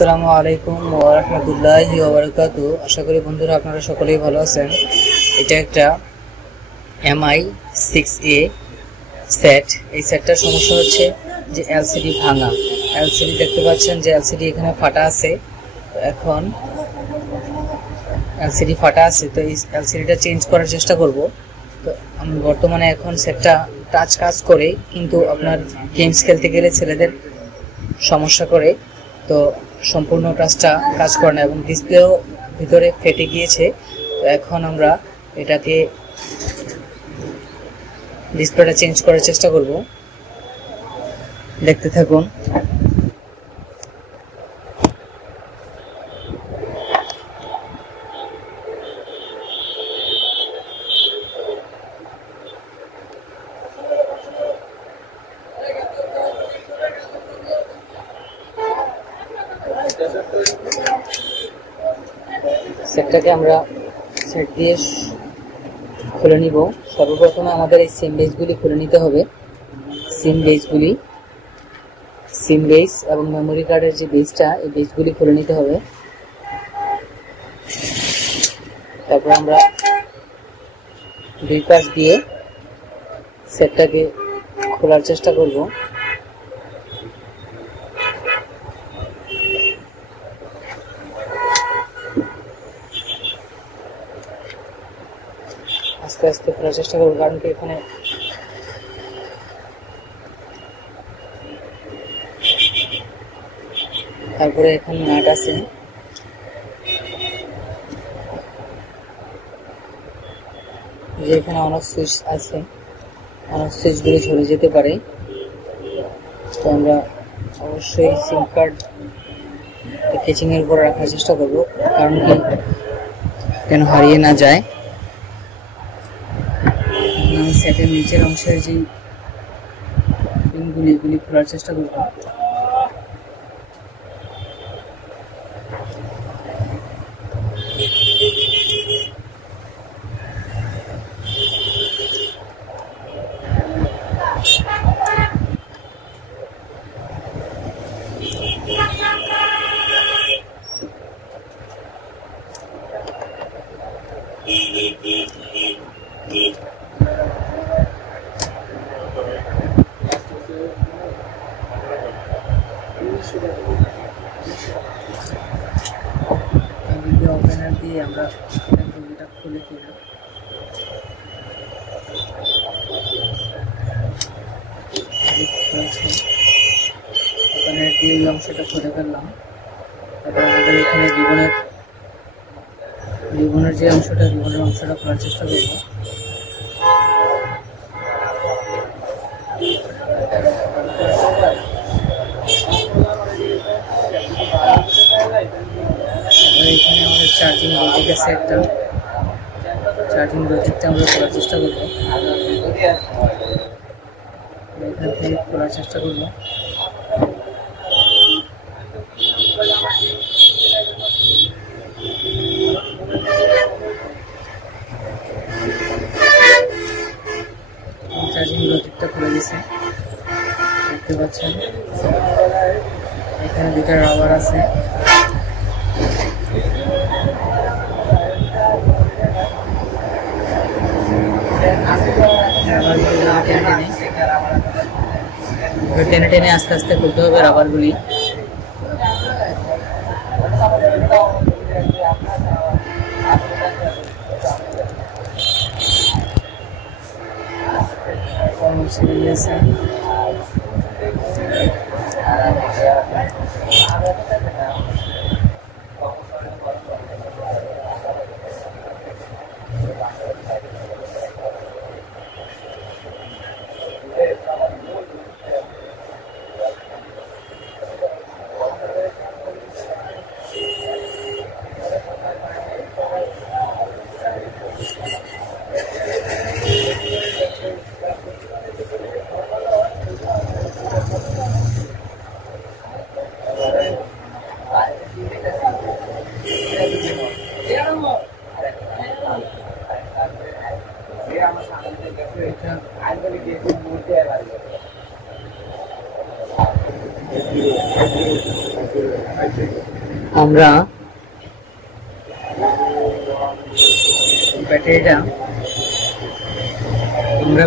আসসালামু আলাইকুম ওয়া রাহমাতুল্লাহি ওয়া বারাকাতুহু। আশা করি বন্ধুরা আপনারা সকলেই ভালো আছেন। এটা একটা MI 6A সেট। এই সেটটার সমস্যা হচ্ছে যে এলসিডি ভাঙা। এলসিডি দেখতে পাচ্ছেন যে এলসিডি এখানে ফাটা আছে। এখন এলসিডি ফাটা আছে, তো এই এলসিডিটা চেঞ্জ করার চেষ্টা করব। তো আমি বর্তমানে এখন সেটটা টাচ কাজ করে, কিন্তু আপনার গেমস খেলতে গেলে ছেলেদের সমস্যা করে, তো সম্পূর্ণ টাচটা কাজ করে না এবং ডিসপ্লেও ভিতরে ফেটে গিয়েছে। তো এখন আমরা এটাকে ডিসপ্লেটা চেঞ্জ করার চেষ্টা করব, দেখতে থাকুন। সেটটাকে আমরা সেট দিয়ে খুলে নিব। সর্বপ্রথমে আমাদের এই সিম বেসগুলি খুলে নিতে হবে। সিম বেস এবং মেমোরি কার্ডের যে বেসটা, এই বেসগুলি খুলে নিতে হবে। তারপর আমরা দুই পাশ দিয়ে সেটটাকে খোলার চেষ্টা করব। আস্তে আস্তে খোলার চেষ্টা করবো, কারণ কি এখানে তারপরে এখানে নাট আছে, যে এখানে অনেক সুইচ আছে, অনেক সুইচগুলি ঝরে যেতে পারে। তো আমরা অবশ্যই সিম কার্ড কেচিং এর উপর রাখার চেষ্টা করব, কারণ কি যেন হারিয়ে না যায়। সেটের নিচের অংশের যে পিনগুলি, এগুলি খোলার চেষ্টা করব। ওপেনার দিয়ে আমরা এটা খুলে দিলাম। ওপেনার দিয়ে এই অংশটা খুলে ফেললাম। তারপর আমাদের এখানে রিবনের যে অংশটা, রিবনের অংশটা খোলার চেষ্টা করবো। এখানে আমাদের চার্জিং লজিক আছে একটা, চার্জিং লজিকটা আমরা খোলার চেষ্টা করবো। এখান থেকে খোলার চেষ্টা করবো। চার্জিং লজিকটা খুলে দিছে, দেখতে পাচ্ছেন। এখানে দুটা রাবার আছে, টেনে টেনে আস্তে আস্তে খুলতে হবে রাবারগুলি। আমরা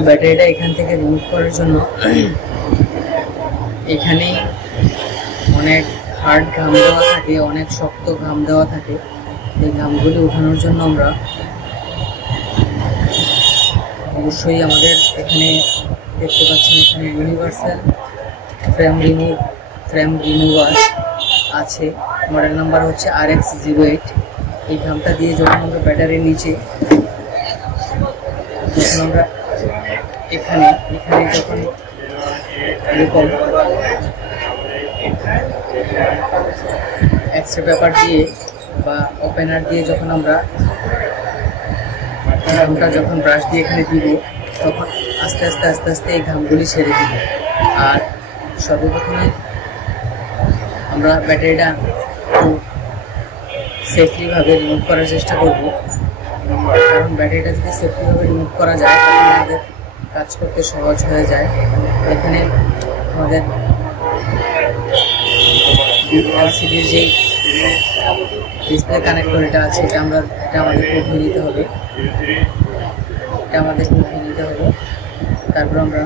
ব্যাটারিটা এখান থেকে রিমুভ করার জন্য এখানে অনেক হার্ড ঘাম দেওয়া থাকে, অনেক শক্ত ঘাম দেওয়া থাকে। এই ঘামগুলি উঠানোর জন্য আমরা অবশ্যই আমাদের এখানে দেখতে পাচ্ছেন এখানে ইউনিভার্সাল ফ্রেম রিমুভার আছে, মডেল নাম্বার হচ্ছে RX08। এই ঘামটা দিয়ে যখন আমরা ব্যাটারির নিচে যখন আমরা এখানে যখন এরকম এক্সট্রা পেপার দিয়ে বা ওপেনার দিয়ে যখন আমরা ঘামটা যখন ব্রাশ দিয়ে এখানে দিব, তখন আস্তে আস্তে এই ঘামগুলি ছেড়ে দিব। আর সর্বপ্রথমে আমরা ব্যাটারিটা একটু সেফলিভাবে রিমুভ করার চেষ্টা করব, কারণ ব্যাটারিটা যদি সেফলিভাবে রিমুভ করা যায় তাহলে আমাদের কাজ করতে সহজ হয়ে যায়। এখানে আমাদের এলসিডির যে ডিসপ্লে কানেক্টর এটা আছে, এটা আমাদের উঠিয়ে নিতে হবে। তারপর আমরা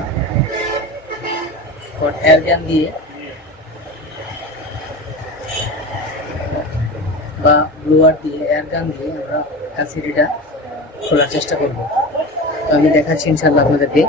এয়ার গান দিয়ে বা ব্লোয়ার দিয়ে এয়ার গান দিয়ে আমরা এলসিডিটা খোলার চেষ্টা করব। তো আমি দেখাচ্ছি ইনশাআল্লাহ আপনাদেরকে।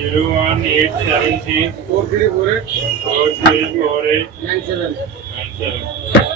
Zero 1 8 7 6 4 3 4 8 4 3 4 8 9 7 9 7।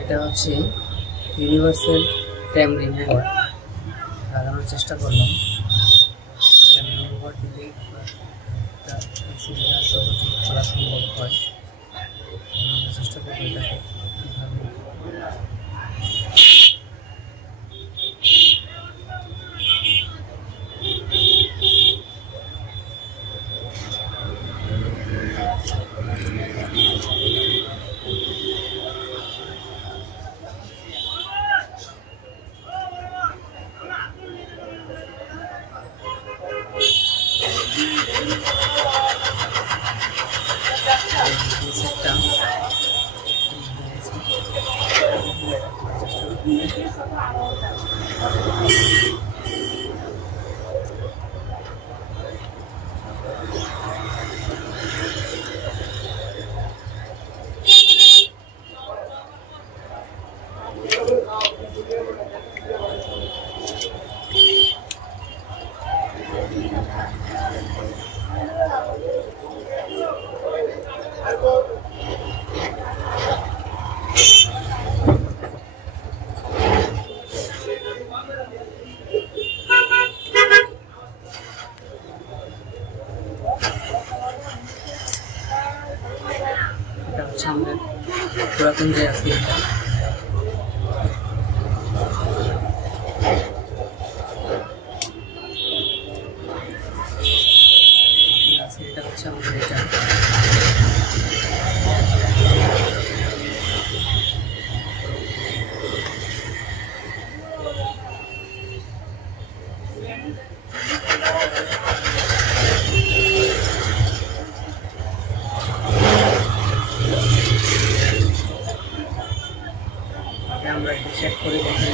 এটা হচ্ছে ইউনিভার্সাল ফ্রেম রিমুভার, লাগানোর চেষ্টা করলাম। ফ্রেম রিমুভার দিলে এলসিডিটা সহজে খোলা সম্ভব হয়। আমরা চেষ্টা করবো এটাকে এটা হচ্ছে আমাদের পুরাতন যে আছে এটা এটা হচ্ছে আমাদের এটা আমরা এটা চেক করে দেখি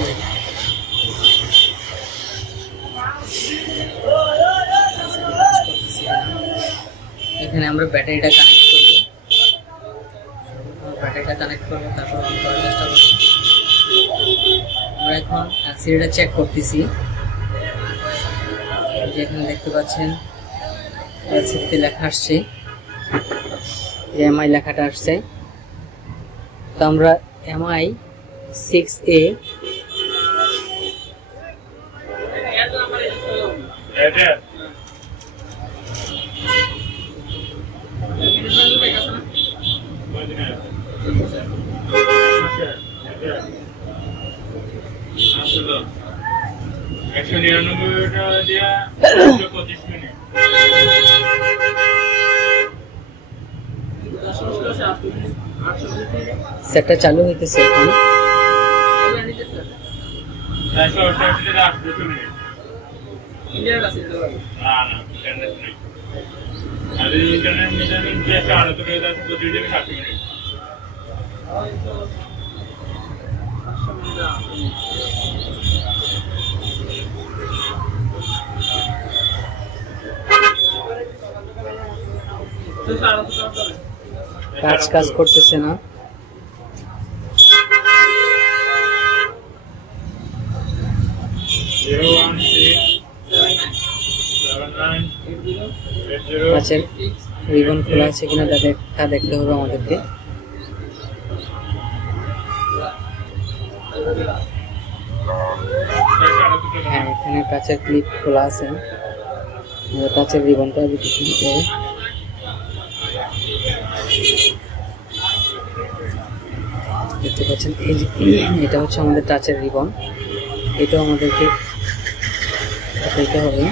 এখানে আমরা ব্যাটারিটা কানেক্ট করব তারপর অন করার চেষ্টা করব আমরা এখন এলসিডিটা চেক করতেছি যেখানে দেখতে পাচ্ছেন এলসিডিতে লেখা আসছে এমআই লেখাটা আসছে তো আমরা এমআই 6A সেটটা চালু হইতেছে এখন কাজ করতেছে না কাচের রিবন খোলা আছে কিনা তা দেখতে হবে আমাদেরকে হ্যাঁ এখানে কাচের ক্লিপ খোলা আছে কাচের রিবনটা দিতে হবে দেখতে পাচ্ছেন এটা হচ্ছে আমাদের টাচের রিবন এটাও আমাদেরকে দিতে হবে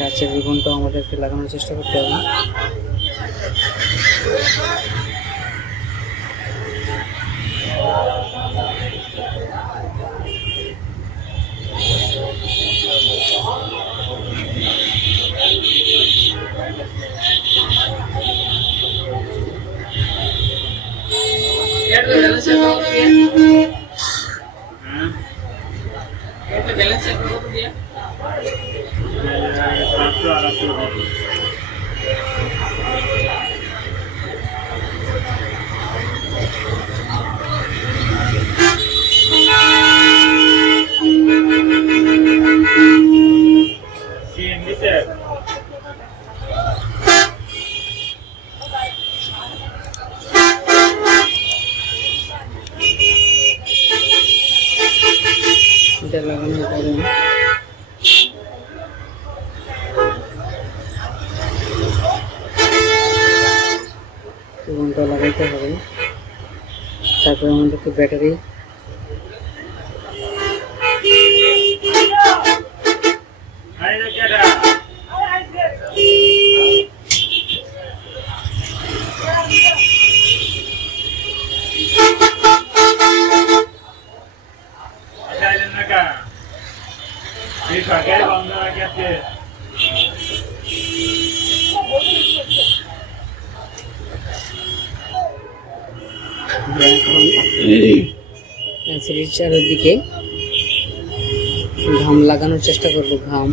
টাচের রিবনটাও আমাদেরকে লাগানোর চেষ্টা করতে হবে এটা লাগানো হবে রিবনটা লাগাইতে হবে তারপর আমাদেরকে ব্যাটারি চারের দিকে ঘাম লাগানোর চেষ্টা করব ঘাম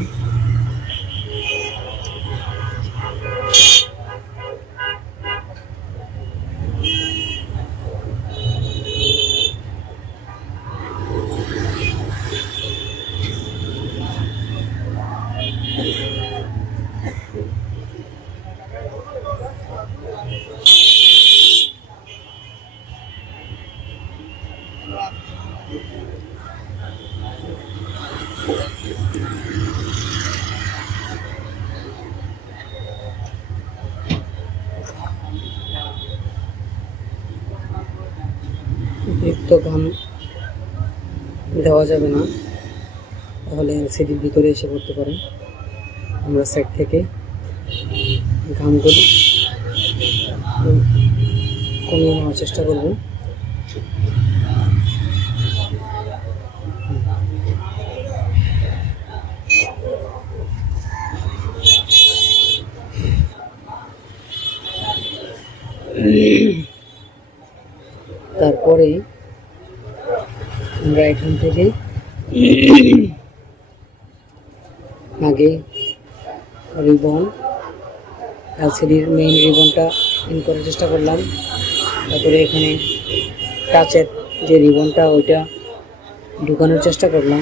ঘাম দেওয়া যাবে না, তাহলে এলসিডির ভিতরে এসে পড়তে পারে। আমরা সাইড থেকে ঘামগুলো কমিয়ে নেওয়ার চেষ্টা করব। তারপরে আমরা এখান থেকে আগে রিবন, এলসিডির মেইন রিবনটা ইন করার চেষ্টা করলাম। তারপরে এখানে টাচের যে রিবনটা ওইটা ঢুকানোর চেষ্টা করলাম।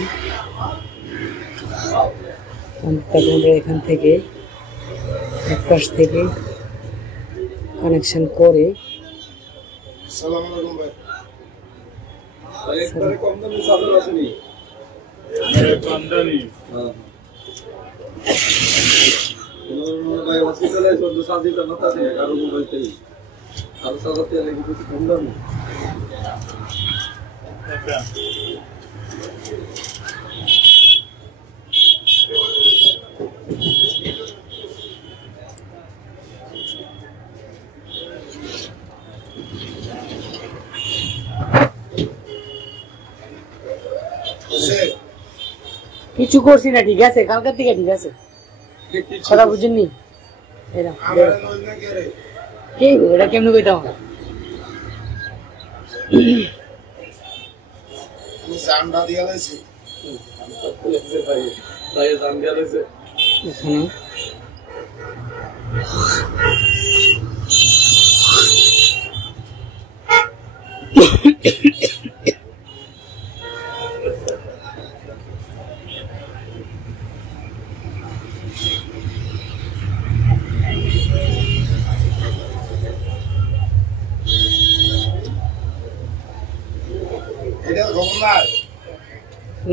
তারপরে আমরা এখান থেকে এক পাশ থেকে কানেকশন করে কিছু করছি না, ঠিক আছে, কালকার থেকে ঠিক আছে, কথা বুঝেননি? এটা কেমন কইতাম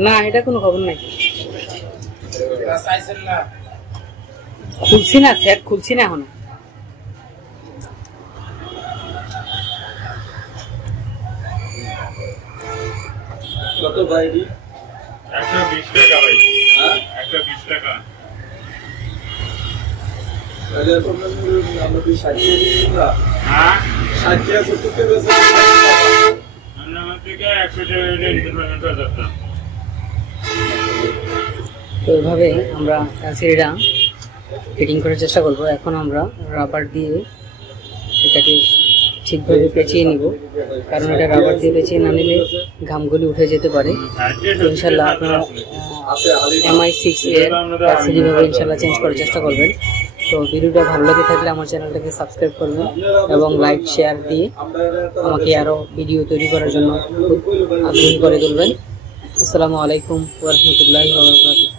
না, এটা কোনো খবর নাই। খুলছি না, সেট খুলছি না এখনো। কত বাইরি? 120 টাকা ভাই। হ্যাঁ 120 টাকা। তাহলে আমরা কি 60 টাকা না? হ্যাঁ 60 টাকা 70 টাকা বেশি। আমরা থেকে 100 টাকা ইনভেস্টমেন্ট করতে। তো এইভাবে আমরা এলসিডিটা ফিটিং করার চেষ্টা করব। এখন আমরা রাবার দিয়ে এটাকে ঠিকভাবে পেঁচিয়ে নিব, কারণ এটা রাবার দিয়ে পেঁচিয়ে না নিলে ঘামগুলি উঠে যেতে পারে। ইনশাল্লাহ আপনারা MI6 এর এলসিডি ভাবে ইনশাল্লাহ চেঞ্জ করার চেষ্টা করবেন। তো ভিডিওটা ভালো লেগে থাকলে আমার চ্যানেলটাকে সাবস্ক্রাইব করবেন এবং লাইক শেয়ার দিয়ে আমাকে আরও ভিডিও তৈরি করার জন্য আগ্রহী করে তুলবেন। আসসালামু আলাইকুম ওয়া রাহমাতুল্লাহি ওয়া বারাকাতুহু।